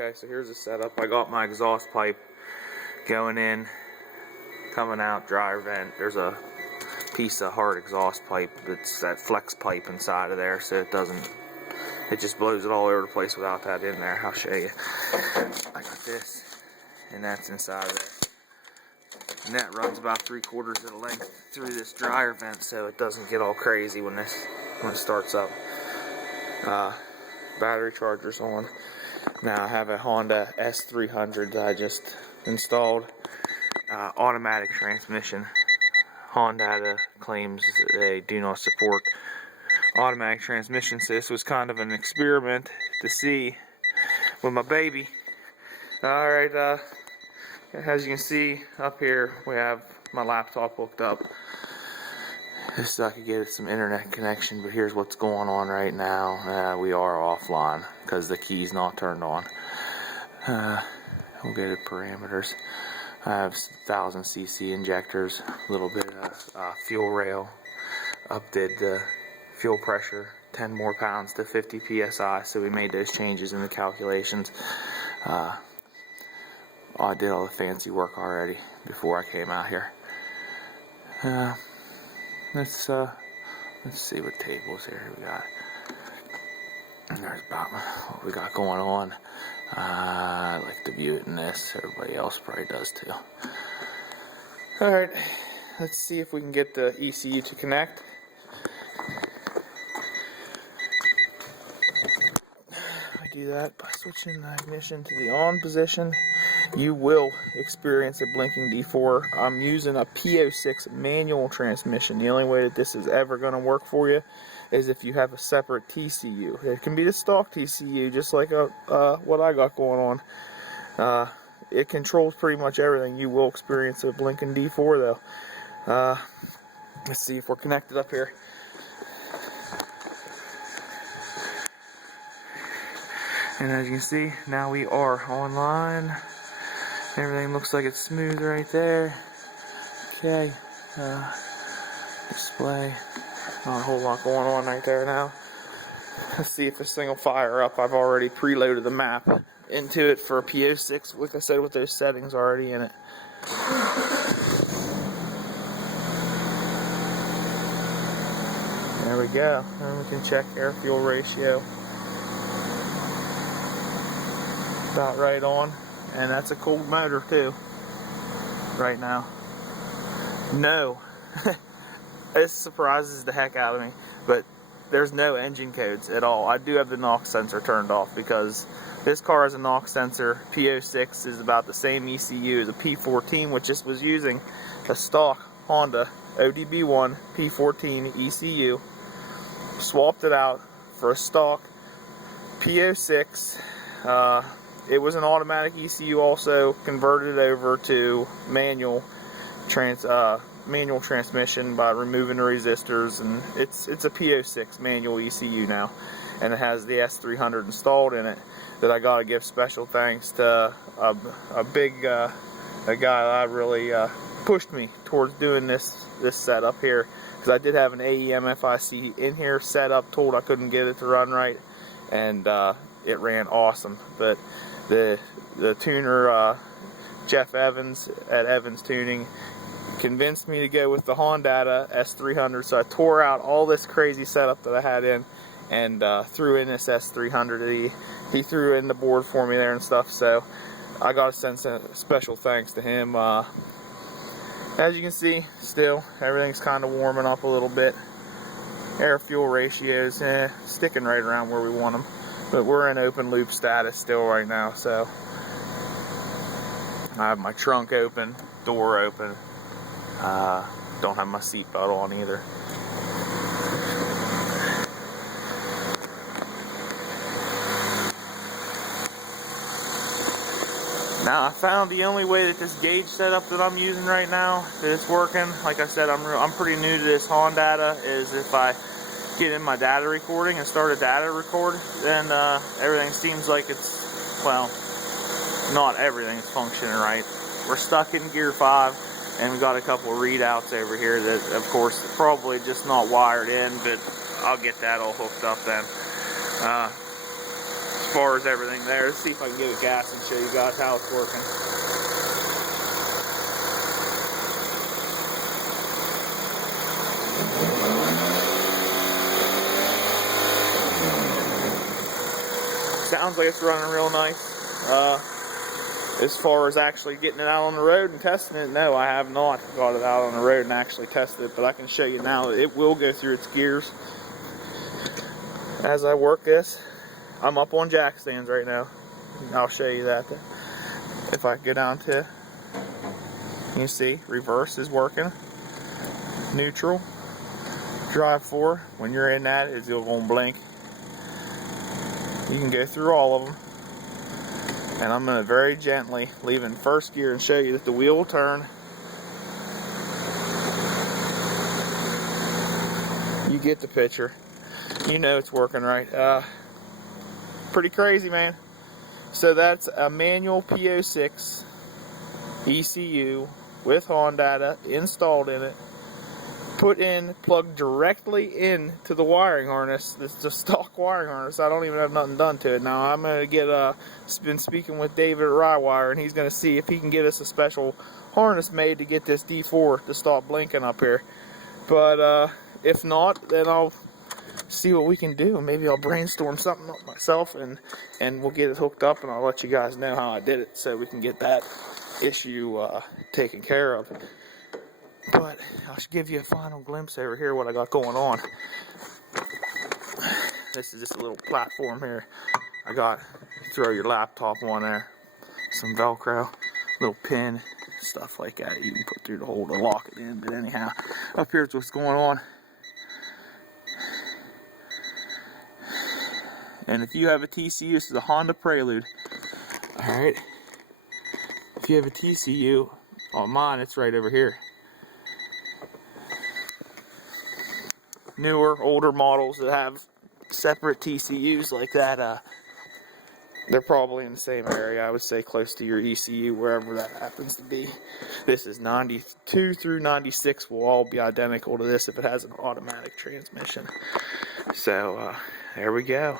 Okay, so here's the setup. I got my exhaust pipe going in, coming out, dryer vent. There's a piece of hard exhaust pipe that's that flex pipe inside of there, so it just blows it all over the place without that in there. I'll show you. I got this, and that's inside of there. And that runs about 3/4 of the length through this dryer vent, so it doesn't get all crazy when it starts up. Battery charger's on. Now I have a Honda S300 that I just installed. Automatic transmission. Honda claims they do not support automatic transmission, so this was kind of an experiment to see with my baby. Alright, as you can see up here, we have my laptop hooked up just so I could get some internet connection, but here's what's going on right now. We are offline because the key's not turned on. We'll get the parameters. I have 1000cc injectors, a little bit of fuel rail, updid the fuel pressure 10 more pounds to 50 psi, so we made those changes in the calculations. I did all the fancy work already before I came out here. Let's see what tables here we got. There's about what we got going on. I like to view it in this. Everybody else probably does too. Alright, let's see if we can get the ECU to connect. I do that by switching the ignition to the on position. You will experience a blinking D4. I'm using a P06 manual transmission. The only way that this is ever going to work for you is if you have a separate TCU. It can be the stock TCU, just like what I got going on. It controls pretty much everything. You will experience a blinking D4 though. Let's see if we're connected up here. And as you can see, now we are online. Everything looks like it's smooth right there. Okay, display. Not a whole lot going on right there now. Let's see if this thing will fire up. I've already preloaded the map into it for a P06, like I said, with those settings already in it. There we go. And we can check air fuel ratio. About right on. And that's a cold motor too, right now. No, it surprises the heck out of me, but there's no engine codes at all. I do have the NOx sensor turned off because this car has a NOx sensor. P06 is about the same ECU as a P14, which just was using a stock Honda ODB1 P14 ECU. Swapped it out for a stock P06. It was an automatic ECU also, converted it over to manual transmission by removing the resistors, and it's a P06 manual ECU now, and it has the S300 installed in it. That I gotta give special thanks to a guy that really pushed me towards doing this setup here, because I did have an AEM FIC in here set up, told I couldn't get it to run right, and it ran awesome. But the tuner, Jeff Evans at Evans Tuning, convinced me to go with the Honda S300, so I tore out all this crazy setup that I had in and threw in this S300. He threw in the board for me there and stuff, so I gotta send some special thanks to him. As you can see, still everything's kind of warming up a little bit. Air fuel ratios sticking right around where we want them. But we're in open loop status still right now, so I have my trunk open, door open. Don't have my seatbelt on either. Now I found the only way that this gauge setup that I'm using right now, that it's working. Like I said, I'm pretty new to this Honda, is if I get in my data recording and start a data record, then everything seems like it's, well, not everything's functioning right. We're stuck in gear 5, and we got a couple of readouts over here that, of course, probably just not wired in, but I'll get that all hooked up then. as far as everything there. Let's see if I can give it gas and show you guys how it's working. Sounds like it's running real nice. As far as actually getting it out on the road and testing it, no, I have not got it out on the road and actually tested it, but I can show you now that it will go through its gears. As I work this, I'm up on jack stands right now. I'll show you that. If I go down to, you can see, reverse is working. Neutral. Drive 4, when you're in that, it's going to blink. You can go through all of them. And I'm going to very gently leave in first gear and show you that the wheel will turn. You get the picture. You know it's working right. Pretty crazy, man. So that's a manual P06 ECU with HON data installed in it. Put in, plugged directly into the wiring harness. This is a stock wiring harness. I don't even have nothing done to it. Now I'm gonna get been speaking with David at Rywire, and he's gonna see if he can get us a special harness made to get this D4 to stop blinking up here. But if not, then I'll see what we can do. Maybe I'll brainstorm something up myself, and we'll get it hooked up, and I'll let you guys know how I did it, so we can get that issue taken care of. But I'll give you a final glimpse over here what I got going on. This is just a little platform here. I got, throw your laptop on there, some Velcro, little pin, stuff like that you can put through the hole to lock it in. But anyhow, up here's what's going on. And if you have a TCU, this is a Honda Prelude. Alright. If you have a TCU, on mine it's right over here. Newer, older models that have separate TCUs like that, they're probably in the same area. I would say close to your ECU, wherever that happens to be. This is 92 through 96 will all be identical to this if it has an automatic transmission. So, there we go.